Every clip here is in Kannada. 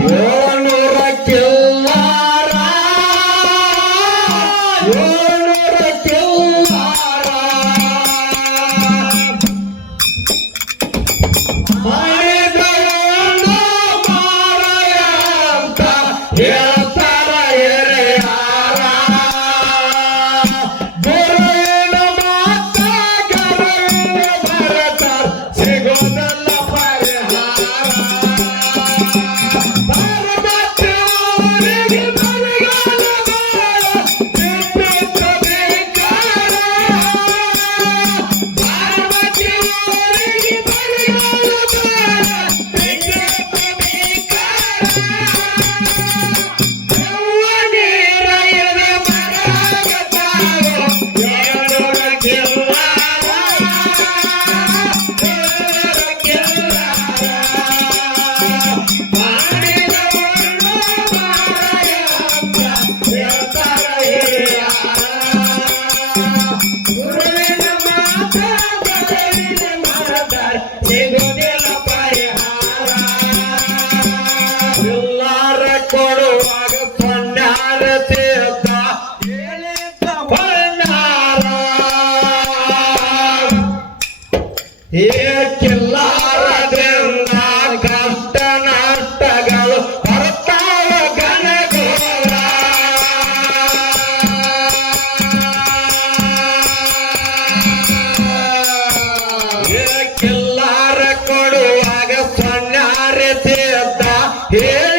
Yeah. হে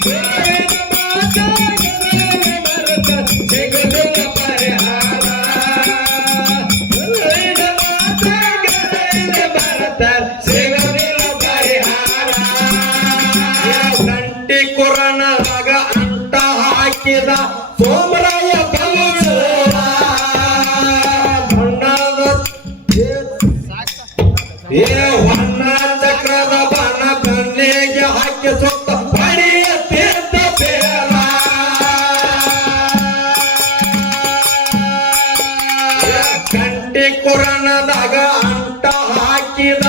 Yeah. ಕಂಟಿ ಕೊರನದಾಗ ಅಂಟ ಹಾಕಿದ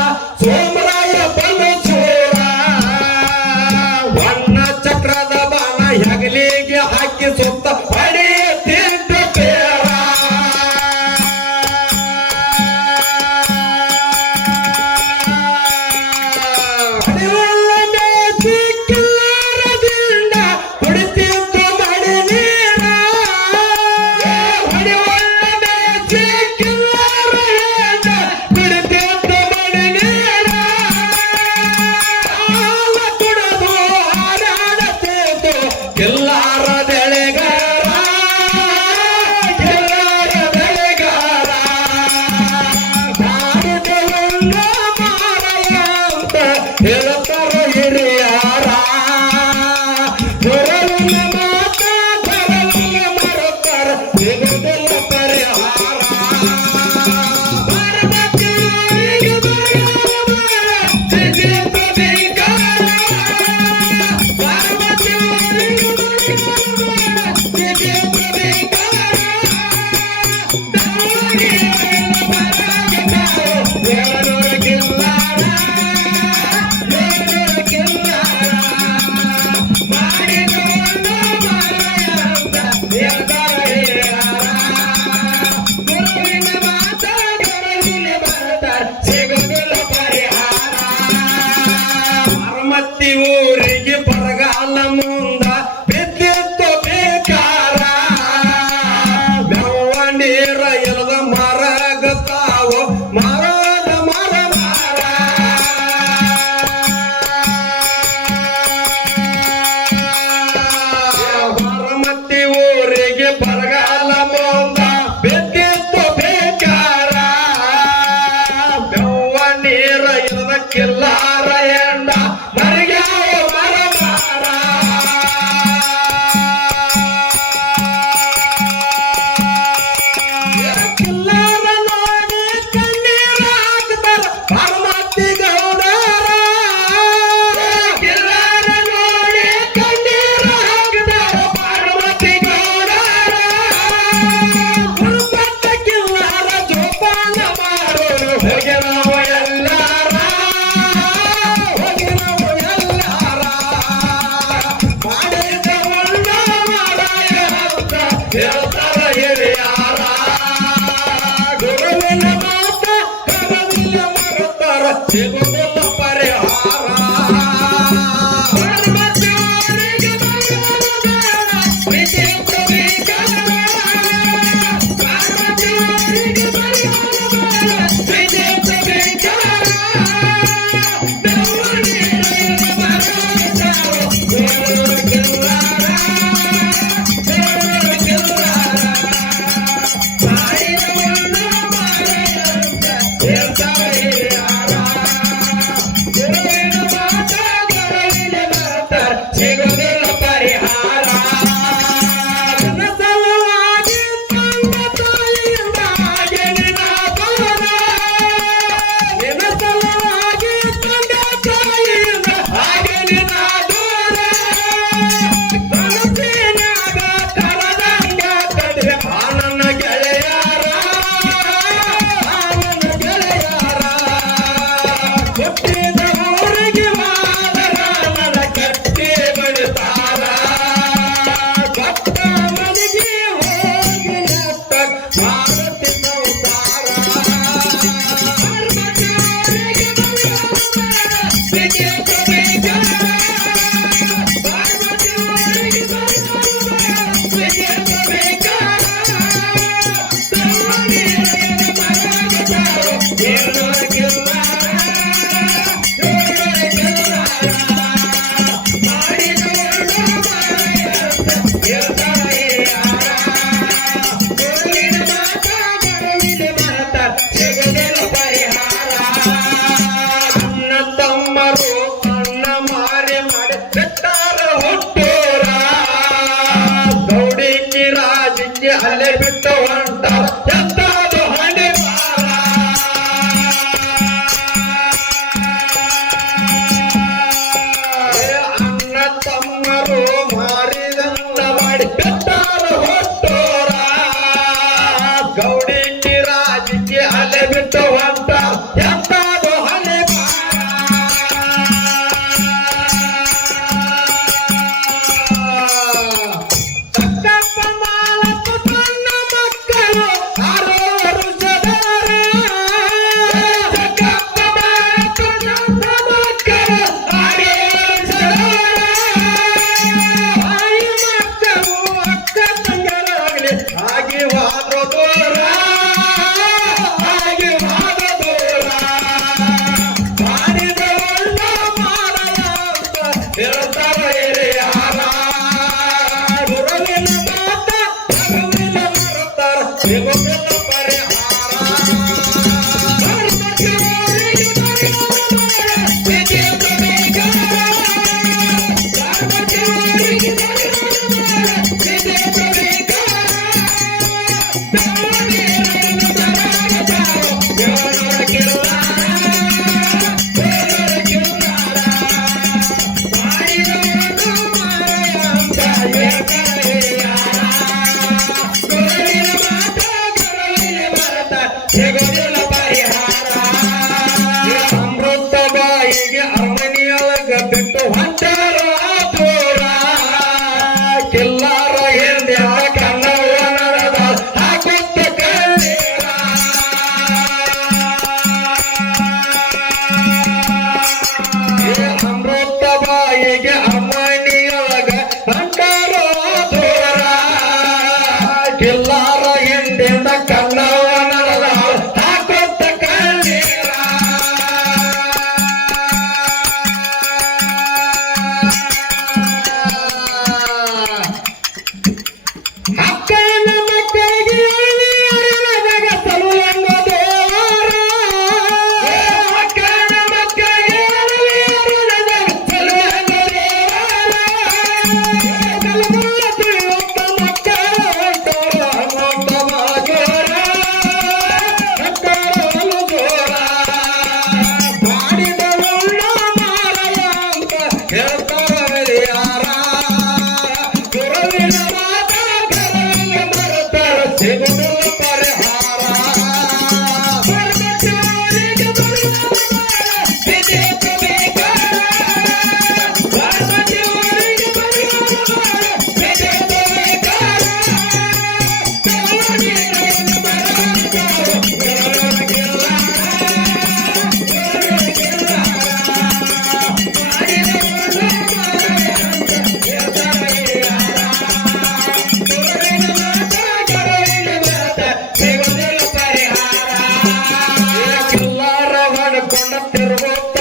করবো